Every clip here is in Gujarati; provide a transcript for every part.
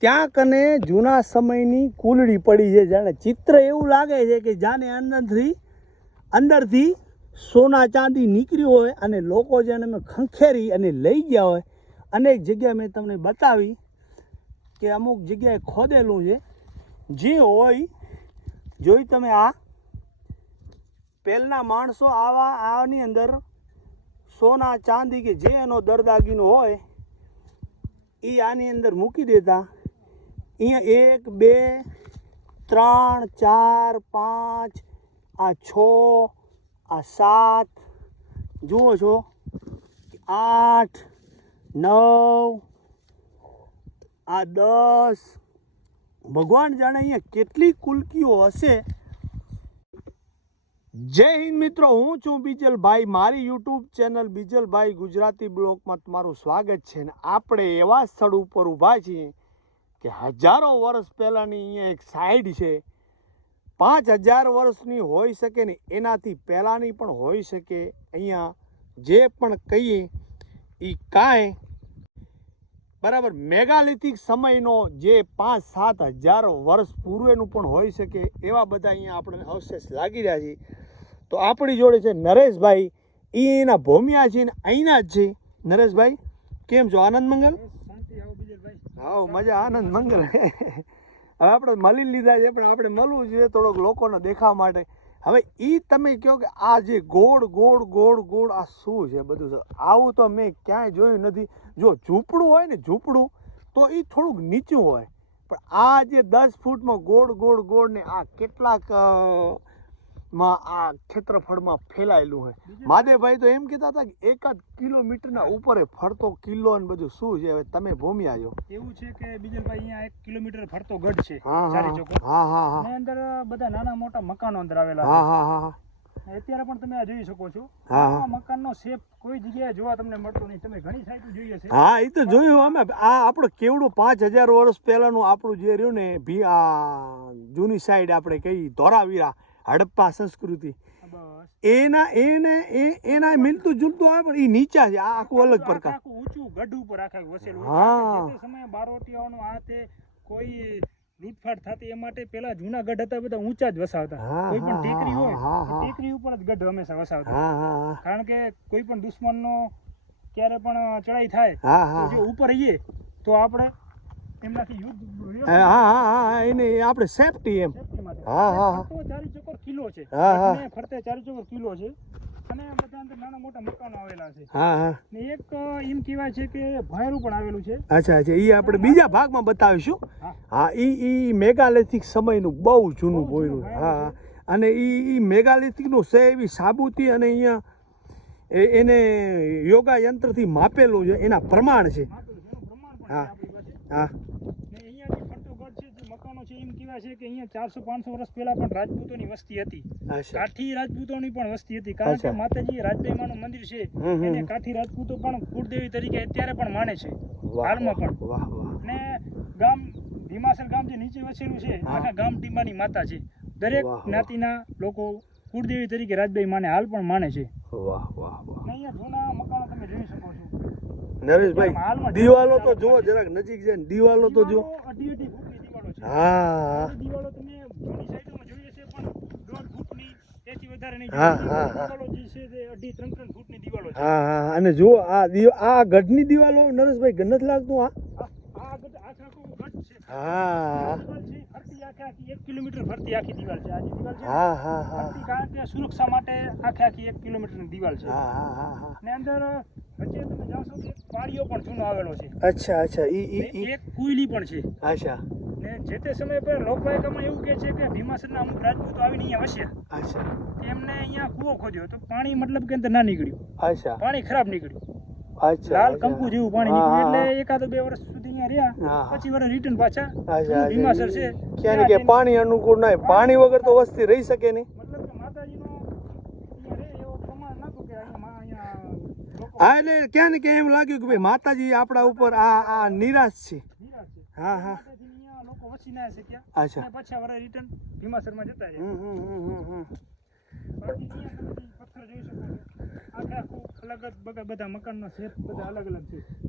ત્યાં કને જૂના સમયની કુલડી પડી છે જાણે. ચિત્ર એવું લાગે છે કે જાને અંદરથી અંદરથી સોના ચાંદી નીકળ્યું હોય અને લોકો જેને મેં ખંખેરી અને લઈ ગયા હોય. અનેક જગ્યાએ મેં તમને બતાવી કે અમુક જગ્યાએ ખોદેલું છે. જે હોય, જોઈ તમે આ. પહેલના માણસો આવા, આની અંદર સોના, ચાંદી કે જે એનો દરદાગીનો હોય, એ આની અંદર મૂકી દેતા. અહીંયા એક, બે, ત્રણ, ચાર, પાંચ, આ છ, આ સાત. જુઓ છો. આઠ, નવ, આ દસ. ભગવાન જાણે અહીંયા કેટલી કુલકીઓ હશે. જય હિન્દ મિત્રો, હું છું બીજલભાઈ. મારી યુટ્યુબ ચેનલ બીજલભાઈ ગુજરાતી બ્લોગમાં તમારું સ્વાગત છે. ને આપણે એવા સ્થળ ઉપર ઊભા છીએ કે હજારો વર્ષ પહેલાંની અહીંયા એક સાઈડ છે. પાંચ હજાર વર્ષની હોઈ શકે ને એનાથી પહેલાંની પણ હોઈ શકે. અહીંયા જે પણ કહીએ એ કાંઈ. બરાબર, મેગાલિથિક સમયનો જે પાંચ સાત હજાર વર્ષ પૂર્વેનું પણ હોઈ શકે, એવા બધા અહીંયા આપણને અવશેષ લાગી રહ્યા છે તો આપણી જોડે છે નરેશભાઈ. એ એના ભૂમિયા છે ને અહીંના જ છે. નરેશભાઈ, કેમ છો? આનંદ મંગલ? હા મજા આનંદ મંગલ. હવે આપણે મળી લીધા છે, પણ આપણે મળવું જોઈએ થોડોક લોકોને દેખાવા માટે. હવે એ તમે કહો કે આ જે ગોળ ગોળ ગોળ ગોળ, આ શું છે બધું? આવું તો મેં ક્યાંય જોયું નથી. જો ઝૂંપડું હોય ને ઝૂંપડું, તો એ થોડુંક નીચું હોય. પણ આ જે દસ ફૂટમાં ગોળ ગોળ ગોળ ને આ કેટલાક માં આ ક્ષેત્રફળમાં ફેલાયેલું હોય. મહાદેવભાઈ તો એમ કહેતા હતા કે એકાદ કિલોમીટરના ઉપર ફરતો કિલ્લો ને બધું શું છે? હવે તમે ભૂમિ આવ્યો એવું છે કે બીજલભાઈ અહીંયા એક કિલોમીટર ફરતો ગઢ છે ચારે ચોકો. હા હા હા. અંદર બધા નાના મોટા મકાનો અંદર આવેલા હા હા હા હા. અત્યારે પણ તમે આ જોઈ શકો છો. આ મકાનનો શેપ કોઈ જગ્યાએ જોવા તમને મળતો નહીં. તમે ઘણી સાઈડ જોઈએ છે હા એ તો જોયું અમે. આ આપણું કેવડું પાંચ હજાર વર્ષ પહેલાનું આપણું જે રહ્યું ને ભી આ જૂની સાઈડ આપણે કઈ ધોરાવીરા હડપ્પા સંસ્કૃતિ. બસ. એના એને એ એના મિલતું જુલતું આવે પણ એ નીચા છે આ આખું અલગ પ્રકાર. આખું ઊંચું ગઢ ઉપર આખા વસેલું. હા. સમય બારોટિયાઓનું આ તે કોઈ લૂંટફાટ થતી એ માટે પેલા જૂના ગઢ હતા બધા ઊંચા જ વસાવતા. કોઈ પણ ટેકરી હોય. ટેકરી ઉપર જ ગઢ હંમેશા વસાવતા. કારણ કે કોઈ પણ દુશ્મનનો ક્યારે પણ ચડાઈ થાય જો ઉપર રહીએ તો આપણે એમનાથી યુદ્ધ હા હા હા એને આપણે સેફટી એમ. હા, હા, હા. ચારી ચોકોર કિલ્લો છે. હા, હા. ફરતે ચારી ચોકોર કિલ્લો છે. અને બધા અંદર નાના મોટા મકાનો આવેલા છે. હા હા. ને એક એમ કહેવાય છે કે ભાયરું પણ આવેલું છે. અચ્છા અચ્છા. એ આપણે બીજા ભાગમાં બતાવીશું. હા. એ એ મેગાલેથિક સમયનું બહુ જૂનું બોયરું હા અને એ એ મેગાલિથિકનું છે એવી સાબુતી અને અહીંયા એને યોગા યંત્રથી માપેલું છે. એના પ્રમાણ છે. માપેલું છે. એનું પ્રમાણ પણ છે. હા. હા. અહીંયા જે ફરતો છે જે મકાનો છે એમ કહેવાય છે કે અહીંયા ચારસો પાંચસો વર્ષ પહેલા પણ રાજપૂતોની વસ્તી હતી. કાઠી રાજપૂતોની પણ વસ્તી હતી. કારણ કે માતાજી રાજભાઈ માનું મંદિર છે. એને કાઠી રાજપૂતો પણ કુળદેવી તરીકે અત્યારે પણ માને છે. હાલમાં પણ. ને ગામ ભીમાસર ગામ જે નીચે વસેલું છે. આખા ગામ ટીમાની માતા છે. દરેક. જ્ઞાતિના લોકો કુળદેવી તરીકે રાજભાઈ માને હાલ પણ માને છે. વાહ વાહ વાહ. અહીંયા જૂના મકાનો તમે જોઈ શકો નરેશભાઈ દિવાલો તો જુઓ જરાક નજીક છે ને દિવાલો તો જુઓ. હા હા, જોઈએ. હા, હા. દિવાલો જે છે અઢી ત્રણ ત્રણ ફૂટની દિવાલો હા હા. અને જુઓ આ આ ગઢની દિવાલો નરેશભાઈ નથી લાગતું આ આ આ ગઢ- આખે છે. હા. છે ફરતી આખે આખી એક કિલોમીટર ફરતી આખી દિવાલ છે. આ જે દિવાલ છે ને, હા હા. હા કારણ કે સુરક્ષા માટે આખે આખી એક કિલોમીટરની દિવાલ છે. હા હા હા હા. ને અંદર વચ્ચે તમે જાશો તો એક પાળીઓ પણ જૂનો આવેલો છે. અચ્છા અચ્છા ઈ ઈ એક કુઈલી પણ છે. અચ્છા. ને જે તે સમયે પર લોકવાયકામાં એવું કહે છે કે ભીમાસરના અમુક રાજપૂતો આવીને અહીંયા વસ્યા. અચ્છા. એમને અહીંયા કૂવો ખોદ્યો. તો પાણી મતલબ કે અંદર ના નીકળ્યું. અચ્છા. પાણી ખરાબ નીકળ્યું. અચ્છા લાલ. કંકુ જેવું પાણી નીકળ્યું. એટલે એકાદ બે વર્ષ સુધી અહીંયા રહ્યા. પછી વર્ષ રિટર્ન પાછા. ભીમાસર છે. ક્યાં કે પાણી અનુકૂળ નહીં પાણી વગર તો વસ્તી રહી શકે નહીં મતલબ કે માતાજીનો અહીંયા રહે એવો પ્રમાણ નહોતું કે અહીંયા મા- અહીંયા લોકો હા એટલે ક્યાં ને ક્યાં એમ લાગ્યું કે ભાઈ માતાજી આપણા ઉપર આ આ નિરાશ છે. હા, હા. અહીંયા લોકો વસી ના શક્યા અચ્છા. પછી પાછા રિટર્ન ભીમાસરમાં જતા રહ્યા. હમ, હમ, હમ,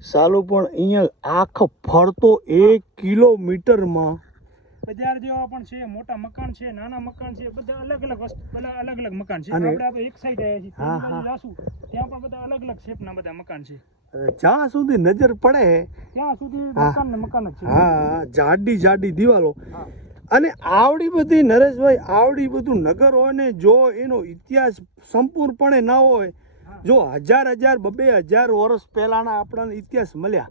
સાલું પણ અહીંયા આખ ફરતો એક કિલોમીટરમાં બજાર જેવા પણ છે મોટા મકાન છે નાના મકાન છે બધા અલગ અલગ વસ્તુ બધા અલગ અલગ મકાન છે. આપણે આ તો એક સાઈડ આવ્યા છીએ જાશું ત્યાં પણ બધા અલગ અલગ શેપના બધા મકાન છે. જ્યાં સુધી નજર પડે ત્યાં સુધી મકાન ને મકાન જ છે. હા જાડી જાડી દિવાલો. અને આવડી બધી નરેશભાઈ આવડી બધું નગર હોય ને જો એનો ઇતિહાસ સંપૂર્ણપણે ના હોય જો હજાર હજાર બબે હજાર વર્ષ પહેલાના આપણને ઇતિહાસ મળ્યા.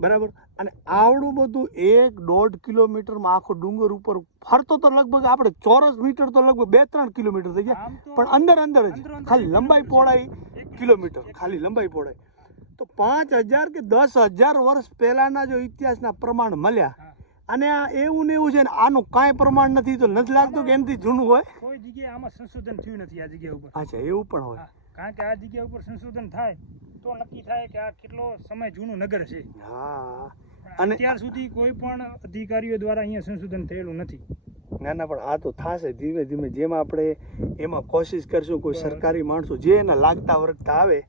બરાબર? અને આવડું બધું એક દોઢ કિલોમીટરમાં આખો ડુંગર ઉપર ફરતો તો લગભગ આપણે ચોરસ મીટર તો લગભગ બે ત્રણ કિલોમીટર થઈ ગયા. પણ અંદર અંદર જ. ખાલી લંબાઈ પહોળાઈ કિલોમીટર ખાલી લંબાઈ પહોળાઈ તો પાંચ હજાર કે દસ હજાર વર્ષ પહેલાના જો ઇતિહાસના પ્રમાણ મળ્યા અને આ એવું ને એવું છે ને આનું કાંઈ પ્રમાણ નથી તો નથી લાગતું કે એનાથી જૂનું હોય? કોઈ જગ્યાએ આમાં સંશોધન થયું નથી આ જગ્યા ઉપર. અચ્છા એવું પણ હોય. કારણ કે આ જગ્યા ઉપર સંશોધન થાય તો નક્કી થાય કે આ કેટલો સમય જૂનું નગર છે. હા. અને- અત્યાર સુધી કોઈ પણ અધિકારીઓ દ્વારા અહીંયા સંશોધન થયેલું નથી. ના ના પણ આ તો થશે ધીમે ધીમે. જેમ આપણે એમાં કોશિશ કરશું કોઈ સરકારી માણસો જે એના લાગતા વર્ગતા આવે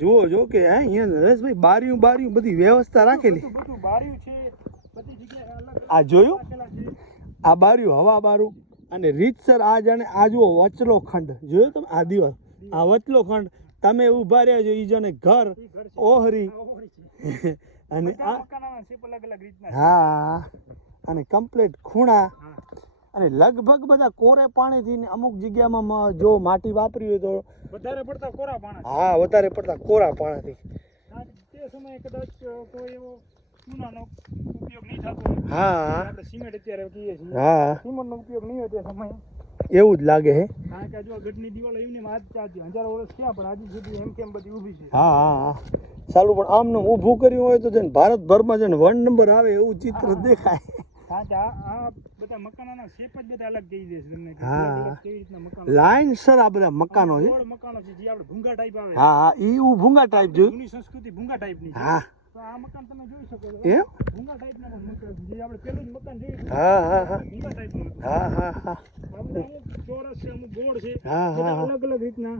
જુઓ જો કે હે અહીંયા નરેશભાઈ બારીયું બારીયું બધી વ્યવસ્થા રાખેલી. આ જોયું? આ બારીયું હવા બારું અને રીતસર આ જાણે આ જુઓ વચલો ખંડ. જોયો તમે? આ દિવસ આ વચલો ખંડ. તમે ઊભા રહ્યા છો એ જાણે ઘર. ઓહરી. અને આ મકાનોના shape અલગ અલગ રીતના હા અને કમ્પ્લીટ ખૂણા. અને લગભગ બધા કોરે પાણીથી ને અમુક જગ્યામાં જો માટી વાપરી હોય તો વધારે પડતા કોરા પાણી હા વધારે પડતા કોરા પાણીથી. તે સમયે કદાચ કોઈ એવો ઉપયોગ નહીં થતો હા. આપણે સિમેન્ટ અત્યારે કહીએ છીએ. હા. સિમેન્ટનો ઉપયોગ નહીં હોય તે સમયે. એવું જ લાગે હે. કારણ કે જો ગઢની દિવાલો એમને આજ ચાલતી હજારો વર્ષ થયા પણ આજે સુધી એમ કેમ બધી ઊભી છે? હા હા હા. સારું પણ આમનું ઊભું કર્યું હોય તો છે ને ભારતભરમાં છે ને વન નંબર આવે એવું ચિત્ર દેખાય. સાચા કે આ બધા મકાનોના શેપ જ બધા અલગ કહી દે તમને હા. અલગ અલગ કેવી રીતના મકાનો લાઈન સર આ બધા મકાનો છે. મકાનો છે જે આપણે ભૂંગા ટાઈપ આવે. હા હા ઈ ભૂંગા ટાઈપ જોયું? જૂની સંસ્કૃતિ ભૂંગા ટાઈપની છે. હા. આ મકાન તમે જોઈ શકો છો. એમ? ભૂંગા ટાઈપના મકાન જે આપણે પેલું જ મકાન જોયું હા હા હા. ભૂંગા ટાઈપનું હા હા હા. અમુક ચોરસ છે અમુક ગોળ છે. હા, હા, અલગ અલગ રીતના.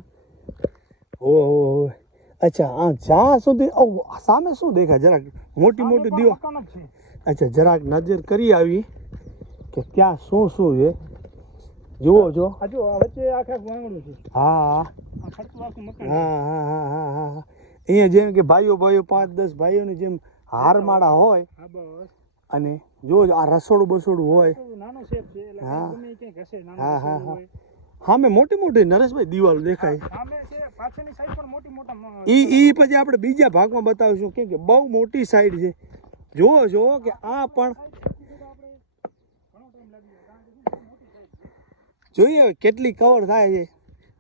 ઓ અચ્છા આ જ્યાં સુધી સામે શું દેખાય? જરાક મોટી મોટી છે. અચ્છા જરાક નજર કરી આવી કે ત્યાં શું શું છે. જુઓ છો. હા. હા હા હા હા હા. અહીંયા જેમ કે ભાઈઓ ભાઈઓ પાંચ દસ ભાઈઓની જેમ હારમાળા હોય હા અને જો આ રસોડું બસોડું હોય. હા. નાનો હા, હા, હા. મેં સામે મોટી મોટી નરેશભાઈ દિવાલ દેખાય. ઈ ઈ પછી આપણે બીજા ભાગમાં બતાવીશું કેમ કે બહુ મોટી સાઈડ છે. જુઓ જુઓ કે આ પણ જોઈએ કેટલી કવર થાય છે.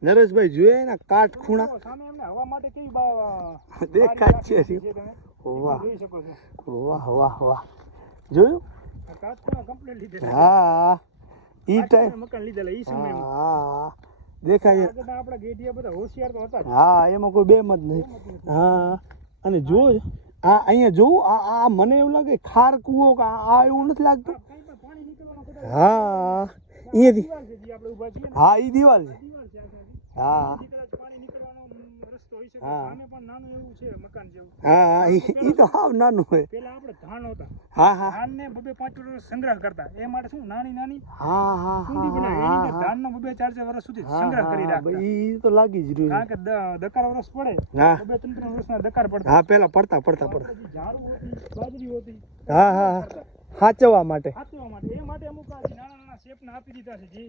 નરેશભાઈ જોઈએ એના કાટ ખૂણા જો સામે હવા માટે કેવી બા- દેખાય છે. વાહ. વાહ વાહ વાહ. જોયું. હા. ઈ ટાઈમ મકાન લીધેલા ઈ. હા. દેખાય આપણા બધા હોશિયાર તો હતા હા એમાં કોઈ બેમ જ નહીં. હા. અને જુઓ આ અહીંયા જોવું આ આ મને એવું લાગે ખાર કૂવો કે આ એવું નથી લાગતું? હા. અહીંયાથી જે ને, હા એ દિવાલ છે. હા. પાણી નીકળવાનો રસ્તો હોઈ હા. એ તો હાવ નાનું હોય. પેલા આપણે ધાન હતા. હા હા. ધાનને બબે પાંચ વર્ષ સંગ્રહ કરતા. એ માટે શું નાની નાની હા હા કુંડી બનાવી. હા. એની બબે ચાર ચાર વર્ષ સુધી સંગ્રહ કરી રાખતા. એ તો લાગી જ રહ્યું. કારણ કે દકાર વર્ષ પડે. બબે ત્રણ ત્રણ વર્ષના દકાર પડતા. હા પેલા પડતા પડતા પડતા. ઝાડુ હતી બાજરી હતી હા હા હા. સાચવવા માટે. સાચવવા માટે. એ માટે અમુક નાના નાના શેપના આપી દીધા છે જે.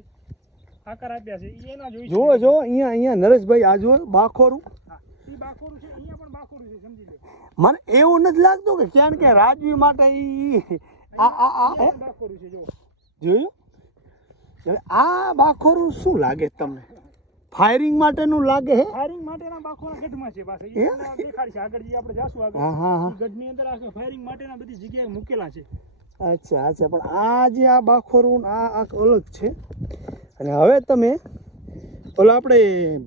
આકાર આપ્યા છે એના જોઈ જુઓ જો અહીંયા અહીંયા નરેશભાઈ આ જુઓ બાખોરું. મને એવું નથી લાગતું કે ક્યાં કે રાજવી માટે આ જો જોયું? હવે આ બાખોરું શું લાગે તમને? ફાયરિંગ માટેનું લાગે હે? ફાયરિંગ માટેના બાખોરા ગઢમાં છે પાસે એ? દેખાડ છે આગળ જે આપણે જાશું આગળ. હા હા ગઢની અંદર આ ફાયરિંગ માટેના બધી જગ્યાએ મૂકેલા છે. અચ્છા અચ્છા પણ આ જે આ બાખોરું આ અલગ છે. અને હવે તમે, ઓલો આપણે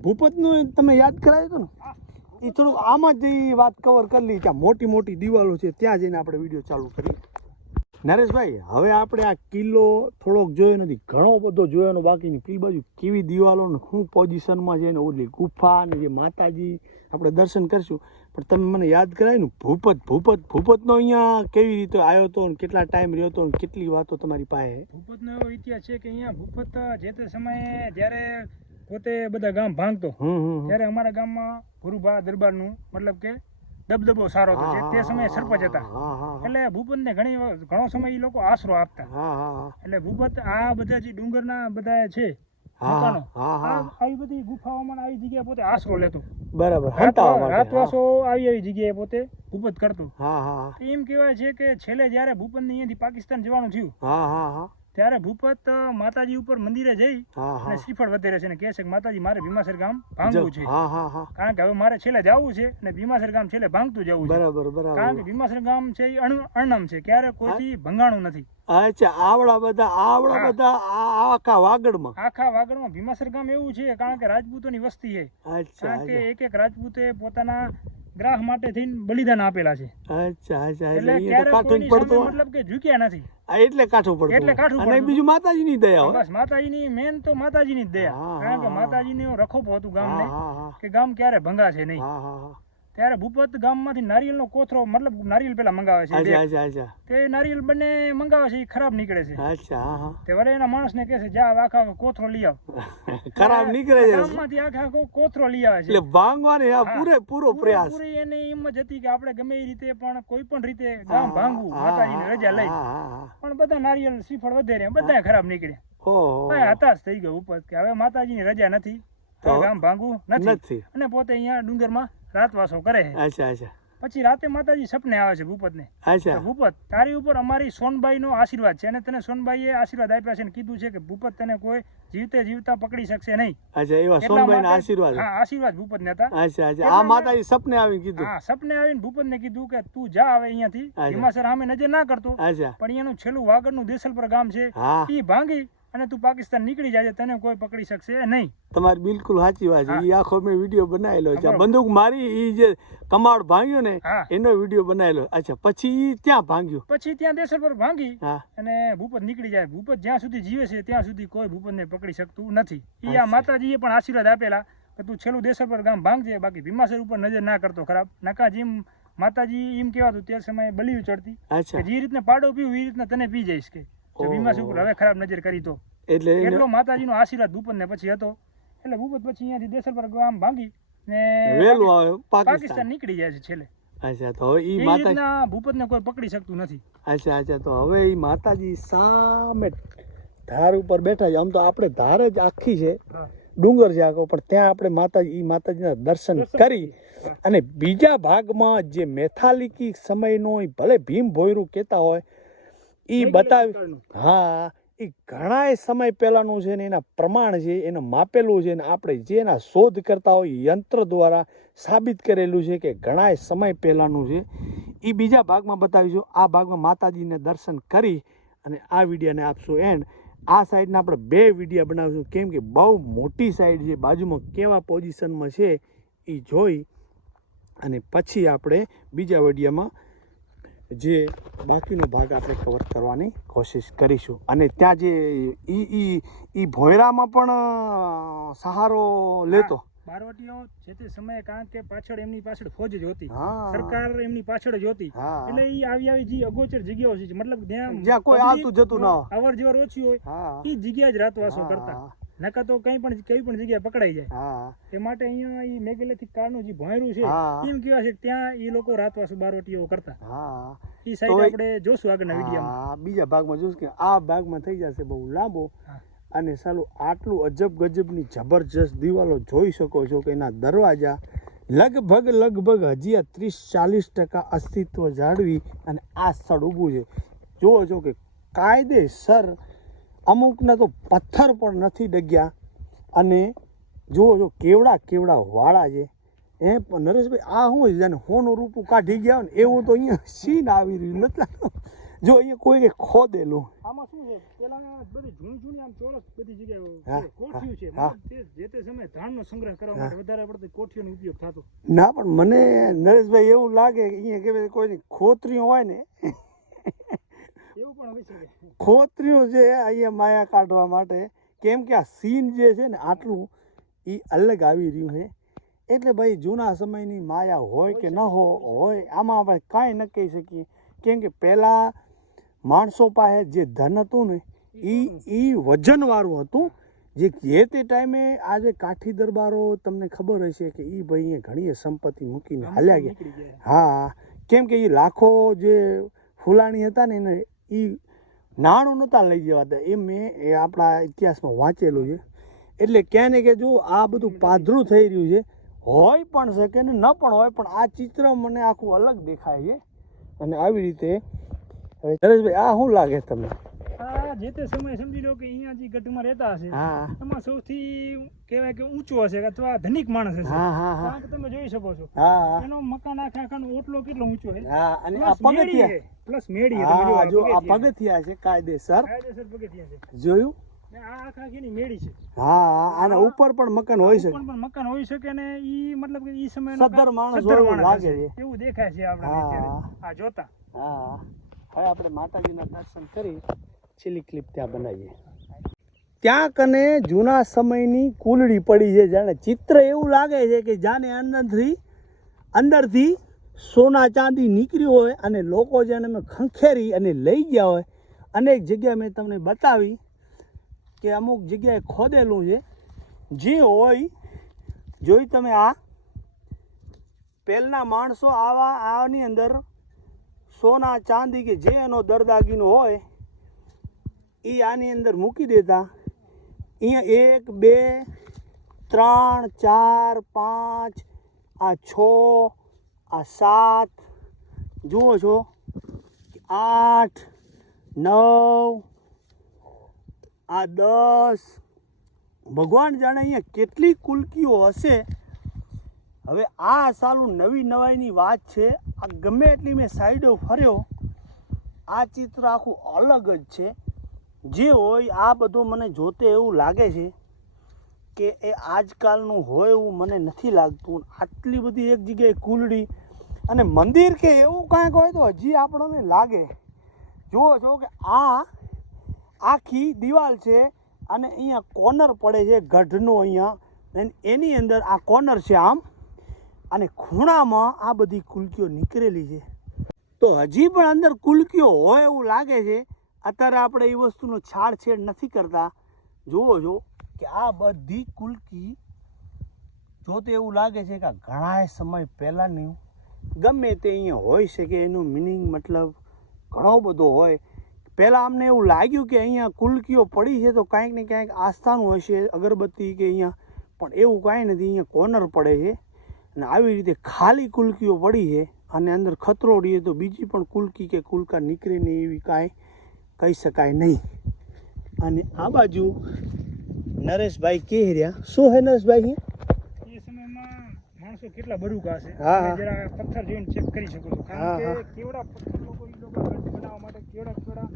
ભૂપતનું તમે યાદ કરાવ્યું હતું ને? એ થોડુંક આમાં જ વાત કવર કરી લઈ ત્યાં મોટી મોટી દિવાલો છે, ત્યાં જઈને આપણે વીડિયો ચાલુ કરીએ. નરેશભાઈ, હવે આપણે આ કિલ્લો થોડોક જોયો નથી, ઘણો બધો જોયોનો બાકી નહીં પેલી બાજુ કેવી દિવાલો ને શું પોઝિશનમાં છે ને ઓલી ગુફા ને જે માતાજી, આપણે દર્શન કરશું. પણ તમે મને યાદ કરાય ને ભૂપત ભૂપત ભૂપતનો અહીંયા કેવી રીતે આવ્યો હતો ને કેટલા ટાઈમ રહ્યો હતો ને કેટલી વાતો તમારી પાસે? ભૂપતનો એવો ઇતિહાસ છે કે અહીંયા ભૂપત જે તે સમયે જ્યારે પોતે બધા ગામ ભાંગતો. ત્યારે અમારા ગામમાં ગુરુભા દરબારનું મતલબ કે દબદબો સારો હતો તે સમયે સરપંચ હતા. એટલે ભૂપતને ઘણી ઘણો સમય એ લોકો આશરો આપતા. એટલે ભૂપત આ બધા જે ડુંગરના બધા છે મકાનો હા, હા. આ- આવી બધી ગુફાઓમાં આવી જગ્યાએ પોતે આશરો લેતો. બરાબર રાતવાસો આવી આવી જગ્યાએ પોતે ભૂપત કરતો. હા હા. એમ કહેવાય છે કે છેલ્લે જ્યારે ભૂપતને અહીંયાથી પાકિસ્તાન જવાનું થયું હા હા હા. ત્યારે ભૂપત માતાજી ઉપર મંદિરે જઈ અને શ્રીફળ વધેરે છે અને કહે છે કે માતાજી મારે ભીમાસર ગામ ભાંગવું છે. કારણ કે હવે મારે છેલ્લે જવું છે અને ભીમાસર ગામ છેલ્લે ભાંગતું જવું છે. બરાબર કારણ કે ભીમાસર ગામ છે એ અણનમ છે. ક્યારે કોઈથી ભંગાણું નથી. અચ્છા આવડા બધા આવડા બધા આખા વાગડમાં. આખા વાગડમાં ભીમાસર ગામ એવું છે કારણ કે રાજપૂતોની વસ્તી છે. કારણ કે એક એક રાજપૂતે પોતાના ગ્રાહ માટે થઈને બલિદાન આપેલા છે. અચ્છા અચ્છા એટલે ક્યારે કોઈની પડતું મતલબ કે ઝૂક્યા નથી. એટલે કાઠું પડતું એટલે કાઠું અને. બીજું માતાજીની દયા બસ માતાજીની મેન તો માતાજીની દયા. કારણ કે માતાજી માતાજીનું રખોપ હતું ગામ ગામને કે ગામ ક્યારે ભંગાશે નહીં. હા હા હા. ત્યારે ભૂપત ગામમાંથી નારિયેળનો કોથરો મતલબ નારિયેળ પેલા મંગાવે છે તે નારિયેળ બંને મંગાવે છે એ ખરાબ નીકળે છે. અચ્છા હા હા. તે વરે એના માણસને કહે છે જા આખા આખો કોથરો લઈ આવ. ખરાબ નીકળે છે. ગામમાંથી આખા આખો કોથરો લઈ આવે છે. એટલે ભાંગવાની આ પૂરે પૂરો પ્રયાસ. પૂરી એની હિંમત હતી કે આપણે ગમે એ રીતે પણ કોઈ પણ રીતે ગામ ભાંગવું માતાજીની રજા લઈ. પણ બધા નારિયેળ શ્રીફળ વધે બધા ખરાબ નીકળે હતાશ થઈ ગયો ઉપર કે હવે માતાજીની રજા નથી. તો ગામ ભાંગવું નથી. નથી. અને પોતે અહીંયા ડુંગરમાં રાતવાસો કરે છે. અચ્છા અચ્છા. પછી રાતે માતાજી સપને આવે છે ભૂપતને. અચ્છા. ભૂપત તારી ઉપર અમારી સોનબાઈનો આશીર્વાદ છે. અને તને સોનબાઈએ આશીર્વાદ આપ્યા છે અને કીધું છે કે ભૂપત તને કોઈ જીવતે જીવતા પકડી શકશે નહીં. અચ્છા એવા સોનભાઈ આશીર્વાદ. હા આશીર્વાદ ભૂપતને હતા. અચ્છા અચ્છા. આ માતાજી સપને આવી કીધું. હા સપને આવીને ભૂપતને કીધું કે તું જા હવે અહીંયાથી. હિમાસર સામે નજર ના કરતો. પણ એનું છેલ્લું વાગડનું દેસલપર ગામ છે. એ ભાંગી અને તું પાકિસ્તાન નીકળી જાય તને કોઈ પકડી શકશે નહીં. તમારી બિલકુલ સાચી વાત છે. એ આખો મેં વીડિયો બનાવેલો છે. બંદૂક મારી એ જે કમાડ ભાંગ્યો ને એનો વીડિયો બનાવેલો. અચ્છા પછી ત્યાં ભાંગ્યો? પછી ત્યાં દેસલપર ભાંગી અને ભૂપત નીકળી જાય. ભૂપત જ્યાં સુધી જીવે છે ત્યાં સુધી કોઈ ભૂપતને પકડી શકતું નથી. એ આ માતાજીએ પણ આશીર્વાદ આપેલા કે તું છેલ્લું દેસર પર ગામ ભાંગજે બાકી ભીમાસર ઉપર નજર ના કરતો ખરાબ. નકા જેમ માતાજી એમ કહેવાતું તે સમયે બલિયું ચડતી. કે જે રીતને પાડો પીવું એ રીતના તને પી જઈશ કે. જો ઓહો. હવે ખરાબ નજર કરી તો. એટલે એટલો માતાજીનો આશીર્વાદ ભૂપતને પછી હતો. એટલે ભૂપત પછી અહીંયાથી દેસર પર ગામ ભાંગી ને વહેલું આવે પાકિસ્તાન. નીકળી જાય છે છેલ્લે. અચ્છા તો હવે ઈ માતા ભૂપતને કોઈ પકડી શકતું નથી. અચ્છા અચ્છા તો હવે ઈ માતાજી સામે ધાર ઉપર બેઠા છે. આમ તો આપણે ધાર જ આખી છે. ડુંગર છે આખો પણ ત્યાં આપણે માતાજી ઈ માતાજીના દર્શન કરી. અને બીજા ભાગમાં જે મેથાલિકી સમયનો ભલે ભીમ ભોયરું કહેતા હોય ઈ બતાવી હા એ ઘણાય સમય પહેલાનું છે ને એના પ્રમાણ છે એને માપેલું છે ને આપણે જે એના શોધ કરતા હોય યંત્ર દ્વારા સાબિત કરેલું છે કે ઘણાય સમય પહેલાનું છે. એ બીજા ભાગમાં બતાવીશું. આ ભાગમાં માતાજીને દર્શન કરી અને આ વિડીયાને આપશું એન્ડ આ સાઈડના આપણે બે વિડીયા બનાવીશું. કેમ કે બહુ મોટી સાઈડ છે બાજુમાં કેવા પોઝિશનમાં છે એ જોઈ અને પછી આપણે બીજા વિડીયોમાં જે બાકીનો ભાગ આપણે કવર કરવાની કોશિશ કરીશું. અને ત્યાં જે ઈ ઈ ઈ ભોયરામાં પણ સહારો લેતો. બારવટીઓ જે તે સમયે કારણ કે પાછળ એમની પાછળ ફોજ જ હતી. સરકાર એમની પાછળ જ હતી. એટલે ઈ આવી આવી જે અગોચર જગ્યાઓ છે મતલબ જ્યાં કોઈ આવતું જતું ન અવર જવર ઓછી હોય એ ઈ જગ્યાએ જ રાતવાસો કરતા. નકા તો કઈ પણ કઈ પણ જગ્યાએ પકડાઈ જાય. હા. એ માટે અહીંયા ઈ મેગેલેથિક કાળનું જે ભોંયરું છે એમ કેવા છે ત્યાં ઈ લોકો રાતવાસો બારોટીઓ કરતા. હા. ઈ સાઈડ આપણે જોશું આગળના વિડીયોમાં. હા બીજા ભાગમાં જોશું કે આ ભાગમાં થઈ જશે બહુ લાંબો. અને સાલું આટલું અજબ ગજબની જબરજસ્ત દિવાલો જોઈ શકો છો કે એના દરવાજા લગભગ લગભગ હજી આ ત્રીસ ચાલીસ ટકા અસ્તિત્વ જાળવી અને આ સ્થળ ઊભું છે. જુઓ છો કે કાયદેસર અમુકના તો પથ્થર પણ નથી ડગ્યા. અને જુઓ જો કેવડા કેવડા વાળા છે. એ પણ નરેશભાઈ આ શું છે? હોનું રૂપું કાઢી ગયા ને એવું તો અહીંયા સીન આવી રહ્યું નથી જો અહીંયા કોઈ ખોદેલું. આમાં શું છે? પેલા બધી જૂની જૂની આમ ચોરસ બધી જગ્યાએ હા, છે. હા. મતલબ તે જે તે સમયે ધાનનો સંગ્રહ કરવા માટે વધારે પડતી કોઠીઓનો ઉપયોગ થતો. ના પણ મને નરેશભાઈ એવું લાગે કે અહીંયા કે કોઈની ખોતરીઓ હોય ને. એવું પણ ખોતર્યું છે અહીંયા માયા કાઢવા માટે કેમ કે આ સીન જે છે ને આટલું એ અલગ આવી રહ્યું છે. એટલે ભાઈ જૂના સમયની માયા હોય કે ન હોય આમાં આપણે કાંઈ ન કહી શકીએ. કેમ કે પહેલાં માણસો પાસે જે ધન હતું ને એ એ વજનવાળું હતું. જે જે તે ટાઈમે આજે કાઠી દરબારો તમને ખબર હશે કે એ ભાઈએ ઘણી સંપત્તિ મૂકીને હાલ્યા ગયા. ગયા. હા કેમ કે એ લાખો જે ફૂલાણી હતા ને એને એ નાણું નહોતા લઈ જવાતા એ મેં એ આપણા ઇતિહાસમાં વાંચેલું છે. એટલે ક્યાં ને કે જો આ બધું પાધરું થઈ રહ્યું છે, હોય પણ શકે ને ન પણ હોય, પણ આ ચિત્ર મને આખું અલગ દેખાય છે. અને આવી રીતે હવે નરેશભાઈ, આ શું લાગે તમને? આ જે તે સમય સમજી લો કે અહીંયા જે ગઢમાં રહેતા હશે એમાં સૌથી કહેવાય કે ઊંચો હશે અથવા ધનિક માણસ હશે. કારણ કે તમે જોઈ શકો છો. એનો મકાન આખા આખાનો ઓટલો કેટલો ઊંચો છે? અને આ પગથિયા. પ્લસ મેળી જો આ પગથિયા. છે કાયદેસર. કાયદેસર પગથિયા છે. જોયું? હા આના ઉપર પણ મકાન હોય શકે. પણ મકાન હોઈ શકે ને ઈ મતલબ કે ઈ સમયનો સદ્ધર માણસ એવું લાગે હશે. એવું દેખાય છે આપણે આ જોતા. હા. હવે આપણે માતાજીના દર્શન કરી. છેલ્લી ક્લિપ ત્યાં બનાવીએ. ત્યાં કને જૂના સમયની કુલડી પડી છે, જાણે ચિત્ર એવું લાગે છે કે જાને અંદરથી અંદરથી સોના ચાંદી નીકળ્યું હોય અને લોકો જેને અમે ખંખેરી અને લઈ ગયા હોય. અનેક જગ્યાએ મેં તમને બતાવી કે અમુક જગ્યાએ ખોદેલું છે. જે હોય, જોઈ તમે આ. પહેલના માણસો આવા, આની અંદર સોના ચાંદી કે જે એનો દરદાગીનો હોય એ આની અંદર મૂકી દેતા. અહીંયા એક, બે, ત્રણ, ચાર, પાંચ, આ છ, આ સાત. જુઓ છો. આઠ, નવ, આ દસ. ભગવાન જાણે અહીંયા કેટલી કુલકીઓ હશે. હવે આ સાલું નવી નવાઈની વાત છે. આ ગમે એટલી મેં સાઈડો ફર્યો. આ ચિત્ર આખું અલગ જ છે. જે હોય, આ બધું મને જોતે એવું લાગે છે કે એ આજકાલનું હોય એવું મને નથી લાગતું. આટલી બધી એક જગ્યાએ કુલડી અને મંદિર કે એવું કાંઈક હોય તો હજી આપણને લાગે. જુઓ છો કે આ આખી દિવાલ છે અને અહીંયા કોર્નર પડે છે ગઢનો અહીંયા. અને એની અંદર આ કોર્નર છે આમ. અને ખૂણામાં આ બધી કુલકીઓ નીકળેલી છે. તો હજી પણ અંદર કુલકીઓ હોય એવું લાગે છે અત્યારે આપણે એ વસ્તુનો છાડછેડ નથી કરતા. જુઓ છો કે આ બધી કુલકી જોતે એવું લાગે છે કે આ ઘણાય સમય પહેલાંની, ગમે તે અહીંયા હોઈ શકે, એનું મિનિંગ મતલબ ઘણો બધો હોય. પહેલાં અમને એવું લાગ્યું કે અહીંયા કુલકીઓ પડી છે તો કાંઈક ને ક્યાંક આસ્થાનું હશે, અગરબત્તી કે અહીંયા, પણ એવું કાંઈ નથી, અહીંયા કોર્નર પડે છે. અને આવી રીતે ખાલી કુલકીઓ પડી છે, અને અંદર ખતરો રહીએ તો બીજી પણ કુલકી કે કુલકા નીકળે નહીં એવી કાંઈ કહી શકાય નહીં. અને આ બાજુ નરેશભાઈ કહે રહ્યા. શું હે નરેશભાઈ એ સમયમાં માણસો કેટલા બરુકા છે હા, જરા પથ્થર જોઈને ચેક કરી શકો છો. કારણ કે કેવડા પથ્થર લોકો ઈ લોકો બનાવવા માટે કેવડા કેવડા?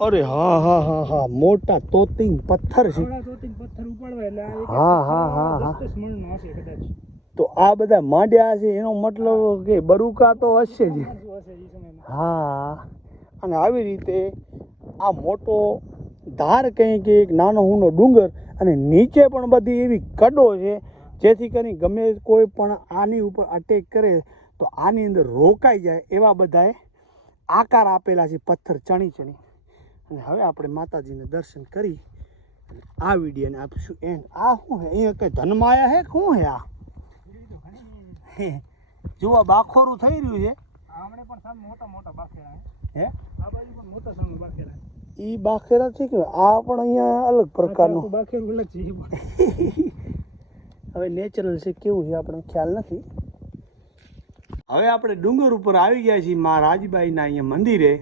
અરે હા હા હા હા. મોટા તોતિંગ પથ્થર છે. પથ્થર ઉપાડવા એટલે હા, હા, હા, હા. દસ દસ મણનો હશે કદાચ. તો આ બધા માંડ્યા છે એનો મતલબ કે બરુકા તો હશે જ. હા. અને આવી રીતે આ મોટો ધાર કંઈ કે એક નાનો ઊંડો ડુંગર અને નીચે પણ બધી એવી કડો છે, જેથી કરી ગમે કોઈ પણ આની ઉપર અટેક કરે, તો આની અંદર રોકાઈ જાય એવા બધાએ આકાર આપેલા છે પથ્થર ચણી ચણી. અને હવે આપણે માતાજીને દર્શન કરી આ વિડીયોને આપીશું એન્ડ આ શું હે અહીંયા કંઈ ધનમાયા હે શું હે આ? જુઓ બાખોરું થઈ રહ્યું છે. પણ મોટા મોટા બાખેરા હે? આ બાજુ મોટા સામે બાખેરા એ બાખેરા છે કે આ પણ અહીંયા અલગ પ્રકારનું? બાખેરું અલગ છે. હવે નેચરલ છે કેવું છે આપણને ખ્યાલ નથી. હવે આપણે ડુંગર ઉપર આવી ગયા છીએ મા રાજબાઈના અહીંયા મંદિરે.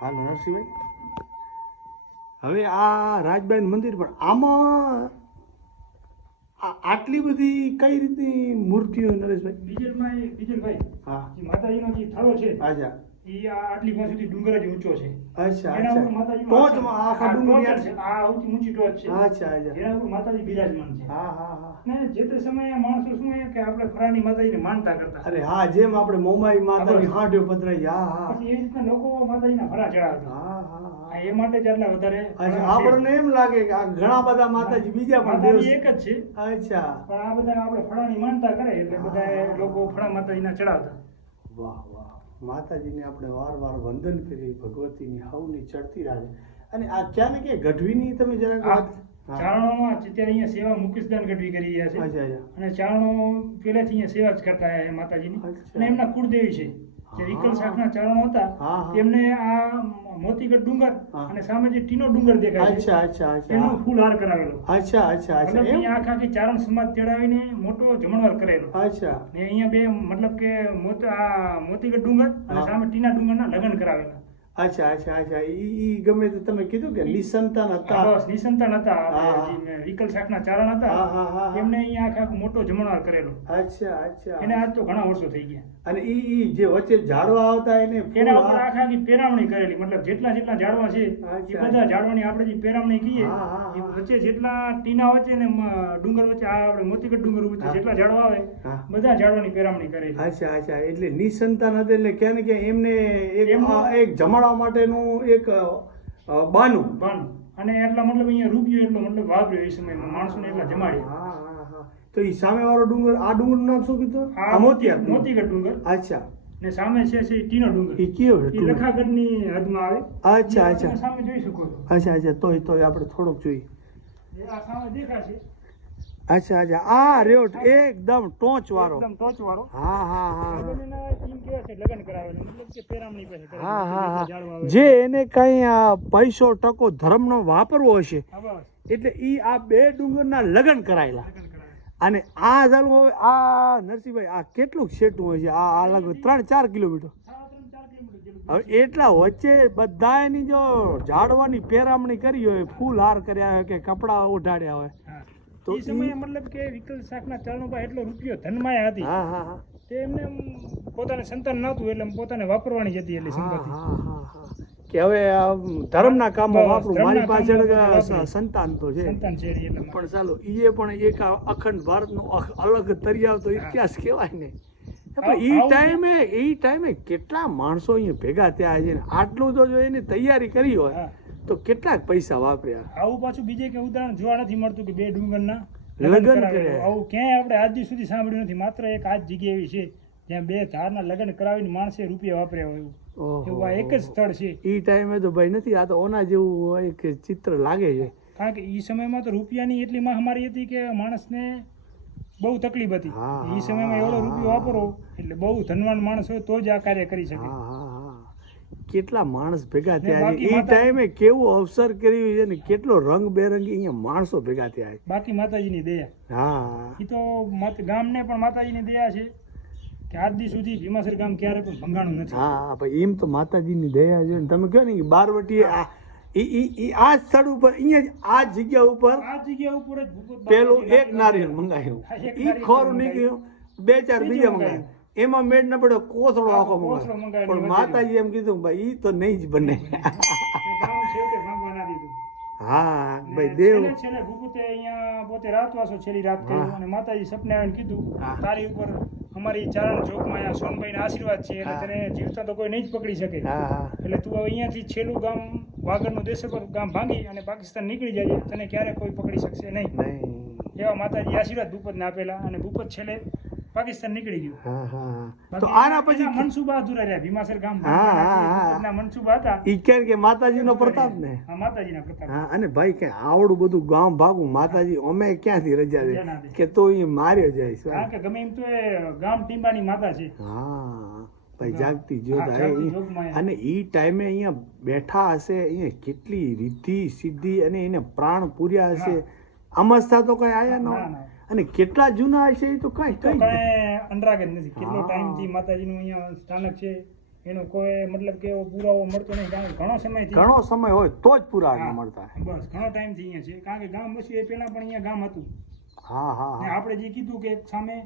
હાલો નરસિંહભાઈ. હવે આ રાજબાઈનું મંદિર પણ આમાં આટલી બધી કઈ રીતની મૂર્તિઓ નરેશભાઈ? ડીઝલમાં એ- ડીઝલભાઈ હા. માતાજીનો જે થાળો છે આજા. આટલી પાસે સુધી ડુંગર જ ઊંચો છે. અચ્છા એના ઉપર માતાજી ટોચમાં આખા ડુંગરિયા છે આ સૌથી ઊંચી ટોચ છે. અચ્છા અચ્છા. એના ઉપર માતાજી બિરાજમાન છે. હા હા હા. ને જે તે સમયે માણસો શું છે કે આપણે ફરાની માતાજીને માનતા કરતા. અરે હા જેમ આપણે મોમાઈ માતાની હાંડ્યો પધરાઈ હા હા. પછી એ રીતના લોકો માતાજીના ફરા ચડાવતા. હા હા એ માટે જ આટલા વધારે. આપણને એમ લાગે કે આ ઘણા બધા માતાજી બીજા પણ દેવ એક જ છે. અચ્છા. પણ આ બધા આપણે ફળાની માનતા કરે એટલે બધા લોકો ફળા માતાજીના ચડાવતા. વાહ. માતાજીને આપણે વાર વાર વંદન કરીએ ભગવતીની હવની ચડતી રાખે. અને આ ક્યાં ને કે ગઢવીની તમે જરાક વાત ચારણોમાં અત્યારે અહીંયા સેવા મુકેશદાન ગઢવી કરી રહ્યા છે. અને ચારણો પહેલેથી અહીંયા સેવા જ કરતા માતાજીની. અને એમના કુળદેવી છે. જે હા. વિકલ શાખના ચારણો હતા. તેમને આ મોતીગઢ ડુંગર અને સામે જે ટીનો ડુંગર દેખાય છે. અચ્છા અચ્છા એનો ફૂલ હાર કરાવેલો. અચ્છા અચ્છા અચ્છા. અહીંયા આખા આખી ચારણ સમાજ તેડાવીને મોટો જમણવાર કરેલો. અચ્છા. ને અહીંયા બે મતલબ કે મોત આ મોતીગઢ ડુંગર અને સામે ટીના ડુંગરના લગ્ન કરાવેલા. અચ્છા અચ્છા અચ્છા. ઈ ગમે તો તમે કીધું કે નિસંતાન હતા. બસ નિસંતાન હતા. વિકલ શાખના ચારણ હતા. એમને અહીંયા આખા મોટો જમણવાર કરેલો. અચ્છા અચ્છા. એને આજ તો ઘણા વર્ષો થઈ ગયા. અને ઈ ઈ જે વચ્ચે ઝાડવા આવતા એને એના ઉપર આખા આખી પેરામણી કરેલી. મતલબ જેટલા જેટલા ઝાડવા છે એ બધા ઝાડવાની આપણે જે પેરામણી કહીએ એ વચ્ચે જેટલા ટીના વચ્ચે ને ડુંગર વચ્ચે આ આપણે મોતીગઢ ડુંગર વચ્ચે જેટલા ઝાડવા આવે બધા ઝાડવાની પેરામણી કરેલી. અચ્છા અચ્છા. એટલે નિસંતાન હતા એટલે ક્યાં ને ક્યાં એમને એક એમનું- આ માટેનું એક બાનું. ભાન અને એટલા મતલબ અહીંયા રૂપિયો એટલો મતલબ વાપર્યો એ સમયમાં. માણસોને એટલા જમાડ્યા. હા હા હા. તો એ સામેવાળો ડુંગર આ ડુંગરનું નામ શું કીધું? આ મોતિયા મોતીગઢ ડુંગર. અચ્છા. ને સામે છે છે ટીનો ડુંગર. એ કેવો છે? ડુંગર? લખાગઢની હદમાં આવે. અચ્છા અચ્છા. સામે જોઈ શકો છો. અચ્છા અચ્છા. તોય તોય આપણે થોડોક જોઈએ. આ સામે દેખાશે. અચ્છા અચ્છા. આ રહ્યો એકદમ ટોચ વાળો. એકદમ ટોચ વાળો. હા હા હા. હા. હા હા જે એને કઈ આ પૈસો ટકો ધર્મનો વાપરવો હશે એટલે ઈ આ બે ડુંગરના લગ્ન કરાયેલા. અને આ ચાલુ હવે આ નરસિંહભાઈ આ કેટલું શેટું હોય છે? આ આ લગભગ ત્રણ ચાર કિલોમીટર. હવે એટલા વચ્ચે બધાની જો ઝાડવાની પેરામણી કરી હોય ફૂલ હાર કર્યા હોય કે કપડાં ઉઢાડ્યા હોય. તો એ સમયે મતલબ કે વિકલ શાકના ચરણો પર એટલો રૂપિયો ધનમાયા હતી. હા હા હા. તે એમને પોતાને સંતાન નહોતું એટલે પોતાને વાપરવાની જ હતી એટલી સંપત્તિ. હા હા હા. કે હવે આ ધર્મના કામમાં વાપરું. મારી પાછળ સંતાન તો છે. સંતાન છે પણ ચાલો એ પણ એક અખંડ ભારતનો અલગ તરિયાવ તો ઇતિહાસ કહેવાય ને. પણ એ ટાઈમે એ ટાઈમે કેટલા માણસો અહીંયા ભેગા થયા છે આટલું તો જો એની તૈયારી કરી હોય. તો કેટલાક પૈસા વાપર્યા? આવું પાછું બીજે કે ઉદાહરણ જોવા નથી મળતું કે બે ડુંગરના લગ્ન કર્યા. આવું ક્યાંય આપણે આજ સુધી સાંભળ્યું નથી. માત્ર એક આજ જગ્યા એવી છે જ્યાં બે ધારના લગ્ન કરાવીને માણસે રૂપિયા વાપર્યા હોય એવું. આ એક જ સ્થળ છે. એ ટાઈમે તો ભાઈ નથી આ તો ઓના જેવું એક ચિત્ર લાગે છે. કારણ કે એ સમયમાં તો રૂપિયાની એટલી મહામારી હતી કે માણસને બહુ તકલીફ હતી. એ સમયમાં એવડો રૂપિયો વાપરો એટલે બહુ ધનવાન માણસ હોય તો જ આ કાર્ય કરી શકે. કેટલા માણસ ભેગા થયા છે? એ ટાઈમે કેવું અવસર કર્યું છે ને કેટલો રંગ બેરંગી અહીંયા માણસો ભેગા થયા છે? બાકી માતાજીની દયા. હા. એ તો ગામને પણ માતાજીની દયા છે કે આજ દી સુધી ભીમાસર ગામ ક્યારે પણ ભંગાણું નથી. હા ભાઈ એમ તો માતાજીની દયા છે. ને તમે કહો ને કે બારવટી આ સ્થળ ઉપર અહીંયા આ જગ્યા ઉપર આ જગ્યા ઉપર જ પેલું એક નારિયેળ મંગાવ્યું નારિયેળ ખોરું. નીકળ્યું બે ચાર બીજા મંગાવ્યું. એમાં મેળ ન પડ્યો કોથળો આખો મંગાવ્યો પણ માતાજી એમ કીધું ભાઈ ઈ તો નહીં જ બને. હા ભાઈ દેવ. છેલ્લે છેલ્લે ભૂપતે અહીંયા પોતે રાતવાસો છેલ્લી રાત કર્યું અને માતાજી સપને આવીને કીધું તારી ઉપર અમારી ચારણ ચોકમાં અહીંયા સોનભાઈના આશીર્વાદ છે એટલે તને જીવતા તો કોઈ નહીં જ પકડી શકે. એટલે તું હવે અહીંયાથી છેલ્લું ગામ વાગડનું દેશેપર ગામ ભાંગી અને પાકિસ્તાન નીકળી જાય તને ક્યારે કોઈ પકડી શકશે નહીં. નહીં. એવા માતાજી આશીર્વાદ ભૂપતને આપેલા અને ભૂપત છેલ્લે પાકિસ્તાન નીકળી ગયું હા હા હા. તો આના પછી મનસુબા અધૂરા રહ્યા ભીમાસર ગામ હા, હા, હા. ભૂપતના મનસુબા હતા ઈ કેમ કે માતાજીનો પ્રતાપ ને હા માતાજીના પ્રતાપ હા અને ભાઈ કે આવડું બધું ગામ ભાગું માતાજી અમે ક્યાંથી રજા દે. કે તો એ માર્યો જાય છે. કારણ કે ગમે એમ તો એ ગામ ટીંબાની માતા છે હા ભાઈ જાગતી જ્યોત હા, હે ઈ. અને ઈ ટાઈમે અહીંયા બેઠા હશે અહીંયા કેટલી રિદ્ધિ સિદ્ધિ અને એને પ્રાણ પૂર્યા હશે અમસ્તા તો કઈ આયા ન ના. અને કેટલા જૂના હશે એ તો કઈ તો કઈ કાંઈ અંડરાગ જ નથી. કેટલો. ટાઈમથી માતાજીનું અહીંયા સ્થાનક છે એનો કોઈ મતલબ કે એવો પુરાવો મળતો નહીં કારણ કે ઘણો સમય ઘણો સમય હોય તો જ પુરાવા મળતા. બસ ઘણો ટાઈમથી અહીંયા છે. કારણ કે ગામ વસ્યું એ પહેલા પણ અહીંયા ગામ હતું. હા હા આપણે જે કીધું કે સામે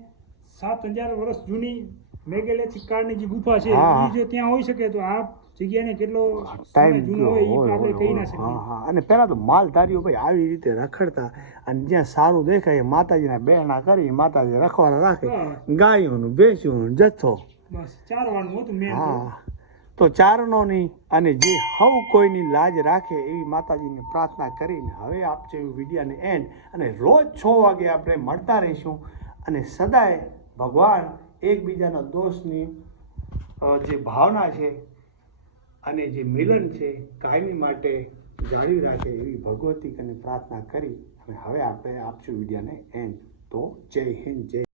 સાત હજાર વર્ષ જૂની મેઘેલેથી કાળની જે ગુફા છે. એ જો ત્યાં હોઈ શકે તો આ જગ્યાને કેટલો ટાઈમ જૂનો હોય એ આપણે કહી ના શકીએ. હા હા. અને પહેલા તો માલધારીઓ ભાઈ આવી રીતે રખડતા અને જ્યાં સારું દેખાય માતાજીના બહેણા કરી માતાજી રખવાના રાખે. ગાયોનું ભેંસું જથ્થો. બસ ચારવાનું હતું મેં હા. તો ચારણોની અને જે હવ કોઈની લાજ રાખે એવી માતાજીને પ્રાર્થના કરીને હવે આપશે વિડીયાને એન્ડ અને રોજ છ વાગે આપણે મળતા રહીશું. અને સદાય ભગવાન એકબીજાના દોષની જે ભાવના છે અને જે મિલન છે, કાયમી માટે જાળવી રાખે એવી ભગવતી અને પ્રાર્થના કરી. અને હવે આપણે આપશું વિડીયાને એન્ડ તો જય હિન્દ, જય